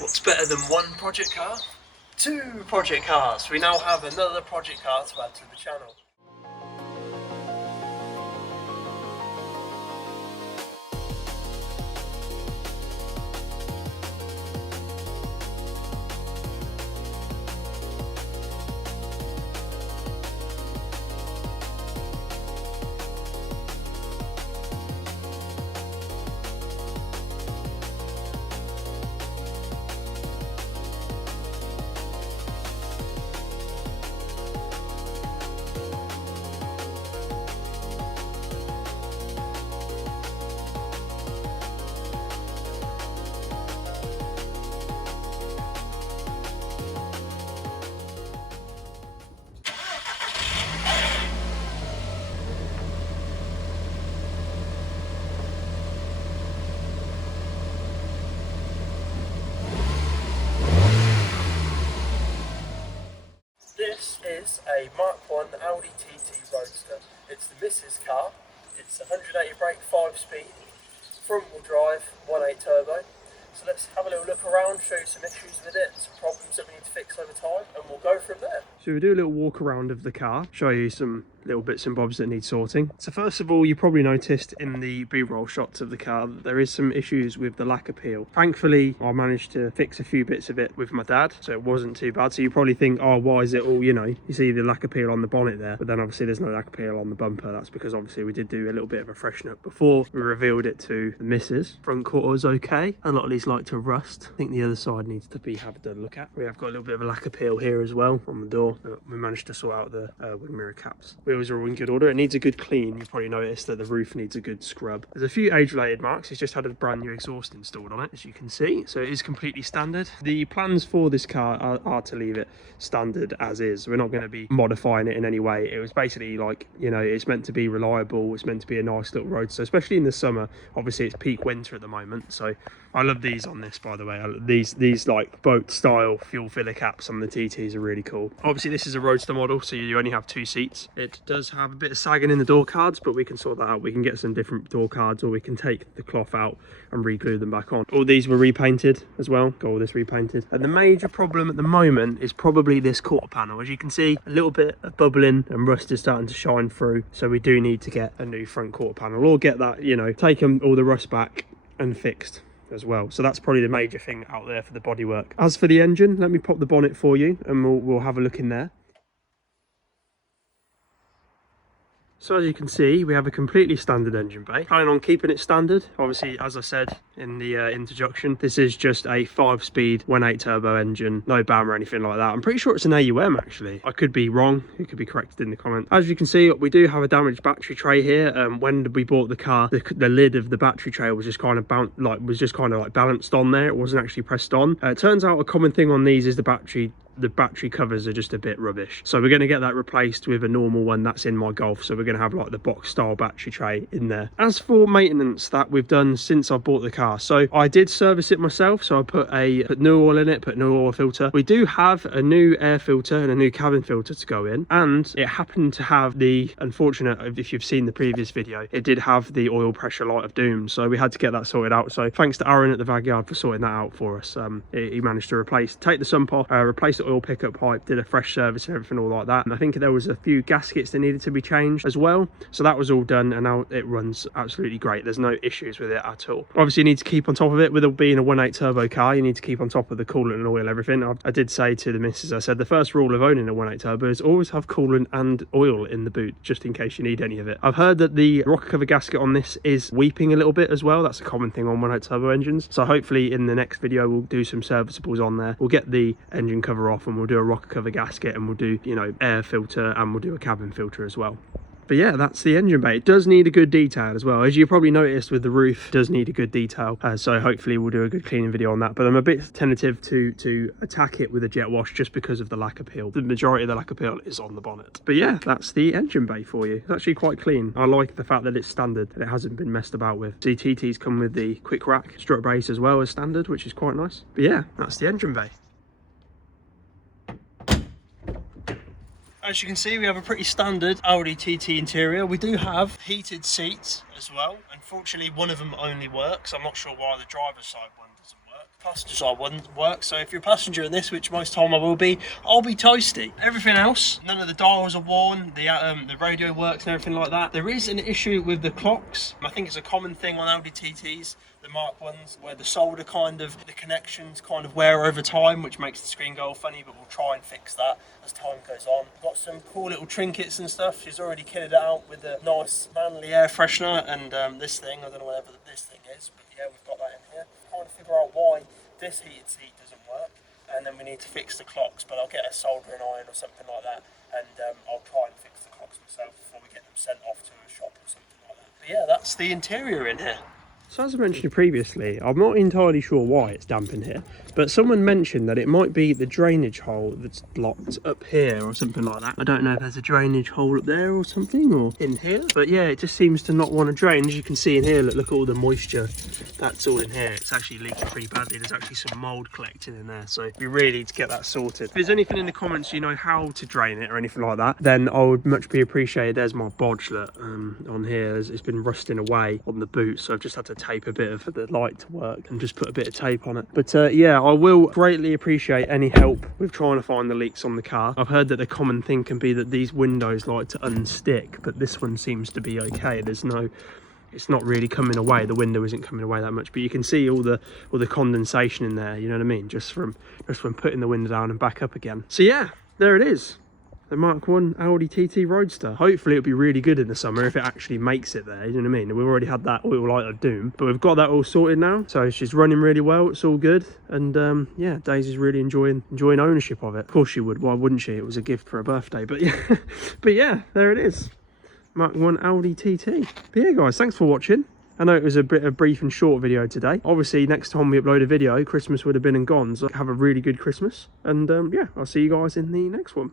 What's better than one project car? Two project cars. We now have another project car to add to the channel. This is a Mk1 Audi TT Roadster. It's the missus car. It's 180 brake, 5-speed, front-wheel drive, 1.8 turbo. So let's have a little look around, show you some issues with it, some problems that we need to fix over time, and we'll go from there. So we'll do a little walk around of the car, show you some little bits and bobs that need sorting. So first of all, you probably noticed in the B-roll shots of the car that there is some issues with the lacquer peel. Thankfully, I managed to fix a few bits of it with my dad, so it wasn't too bad. So you probably think, oh, why is it all, you know, you see the lacquer peel on the bonnet there, but then obviously there's no lacquer peel on the bumper. That's because obviously we did do a little bit of a freshen up before we revealed it to the missus. Front quarter is okay. A lot of these like to rust. I think the other side needs to be had a look at. We have got a little bit of a lacquer peel here as well on the door. We managed to sort out the wing mirror caps. Wheels are all in good order. It needs a good clean. You probably noticed that the roof needs a good scrub. There's a few age-related marks. It's just had a brand new exhaust installed on it, as you can see. So it is completely standard. The plans for this car are to leave it standard as is. We're not going to be modifying it in any way. It was basically like, you know, it's meant to be reliable. It's meant to be a nice little roadster, especially in the summer. Obviously, it's peak winter at the moment. So I love these on this, by the way. These like boat style fuel filler caps on the TTs are really cool. Obviously, this is a roadster model, so you only have 2 seats. It does have a bit of sagging in the door cards, but we can sort that out. We can get some different door cards, or we can take the cloth out and re-glue them back on. All these were repainted as well. Got all this repainted. And the major problem at the moment is probably this quarter panel. As you can see, a little bit of bubbling and rust is starting to shine through. So we do need to get a new front quarter panel, or get that, you know, take all the rust back and fixed as well. So that's probably the major thing out there for the bodywork. As for the engine, let me pop the bonnet for you and we'll have a look in there. So as you can see, we have a completely standard engine bay. Planning on keeping it standard. Obviously, as I said in the introduction, this is just a 5-speed 1.8 turbo engine, no BAM or anything like that. I'm pretty sure it's an AUM actually. I could be wrong. It could be corrected in the comments. As you can see, we do have a damaged battery tray here. When we bought the car, the lid of the battery tray was just kind of balanced on there. It wasn't actually pressed on. It turns out a common thing on these is the battery covers are just a bit rubbish, so we're going to get that replaced with a normal one that's in my Golf. So we're going to have like the box style battery tray in there. As for maintenance that we've done since I bought the car, so I did service it myself. So I put new oil in it, put new oil filter. We do have a new air filter and a new cabin filter to go in, and it happened to have the unfortunate, if you've seen the previous video, it did have the oil pressure light of doom, so we had to get that sorted out. So thanks to Aaron at the VAG yard for sorting that out for us. He managed to take the sump off, replace the oil pickup pipe, did a fresh service and everything all like that. And I think there was a few gaskets that needed to be changed as well, so that was all done, and now it runs absolutely great. There's no issues with it at all. Obviously you need to keep on top of it. With it being a 1.8 turbo car, you need to keep on top of the coolant and oil, everything. I did say to the missus, I said the first rule of owning a 1.8 turbo is always have coolant and oil in the boot, just in case you need any of it. I've heard that the rocker cover gasket on this is weeping a little bit as well. That's a common thing on 1.8 turbo engines, so hopefully in the next video we'll do some serviceables on there. We'll get the engine cover off and we'll do a rocker cover gasket, and we'll do, you know, air filter, and we'll do a cabin filter as well. But yeah, that's the engine bay. It does need a good detail as well. As you probably noticed with the roof, it does need a good detail. So hopefully we'll do a good cleaning video on that. But I'm a bit tentative to attack it with a jet wash just because of the lacquer peel. The majority of the lacquer peel is on the bonnet. But yeah, that's the engine bay for you. It's actually quite clean. I like the fact that it's standard, that it hasn't been messed about with. CTTs come with the quick rack strut brace as well as standard, which is quite nice. But yeah, that's the engine bay. As you can see, we have a pretty standard Audi TT interior. We do have heated seats as well. Unfortunately, one of them only works. I'm not sure why the driver's side one doesn't work. passenger side wouldn't work, so if you're a passenger in this, which most time I will be, I'll be toasty. Everything else, none of the dials are worn, the radio works and everything like that. There is an issue with the clocks. I think it's a common thing on Audi TTs, the Mark 1s, where the solder the connections kind of wear over time, which makes the screen go all funny, but we'll try and fix that as time goes on. Got some cool little trinkets and stuff. She's already kitted it out with a nice manly air freshener and this thing, I don't know whatever this thing is, but yeah, we've got that in here. Trying to figure out why this heated seat doesn't work, and then we need to fix the clocks, but I'll get a soldering iron or something like that, and I'll try and fix the clocks myself before we get them sent off to a shop or something like that. But yeah, that's the interior in here. So as I mentioned previously, I'm not entirely sure why it's damp in here, but someone mentioned that it might be the drainage hole that's blocked up here or something like that. I don't know if there's a drainage hole up there or something, or in here, but yeah, it just seems to not want to drain. As you can see in here, look at all the moisture that's all in here. It's actually leaking pretty badly. There's actually some mold collecting in there, so we really need to get that sorted. If there's anything in the comments you know how to drain it or anything like that, then I would much be appreciated. There's my bodge that on here, it's been rusting away on the boot, so I've just had to tape a bit of the light to work and just put a bit of tape on it. But yeah, I will greatly appreciate any help with trying to find the leaks on the car. I've heard that the common thing can be that these windows like to unstick, but this one seems to be okay. It's not really coming away. The window isn't coming away that much, but you can see all the condensation in there, you know what I mean, just from putting the window down and back up again. So yeah, there it is, the Mark 1 Audi TT Roadster. Hopefully it'll be really good in the summer if it actually makes it there, you know what I mean. We've already had that oil light of doom, but we've got that all sorted now, so she's running really well. It's all good, and yeah, Daisy's really enjoying ownership of it. Of course she would, why wouldn't she? It was a gift for her birthday. But yeah, but yeah, there it is, Mark 1 Audi TT. But yeah guys, thanks for watching. I know it was a bit of a brief and short video today. Obviously next time we upload a video, Christmas would have been and gone, so have a really good Christmas, and yeah, I'll see you guys in the next one.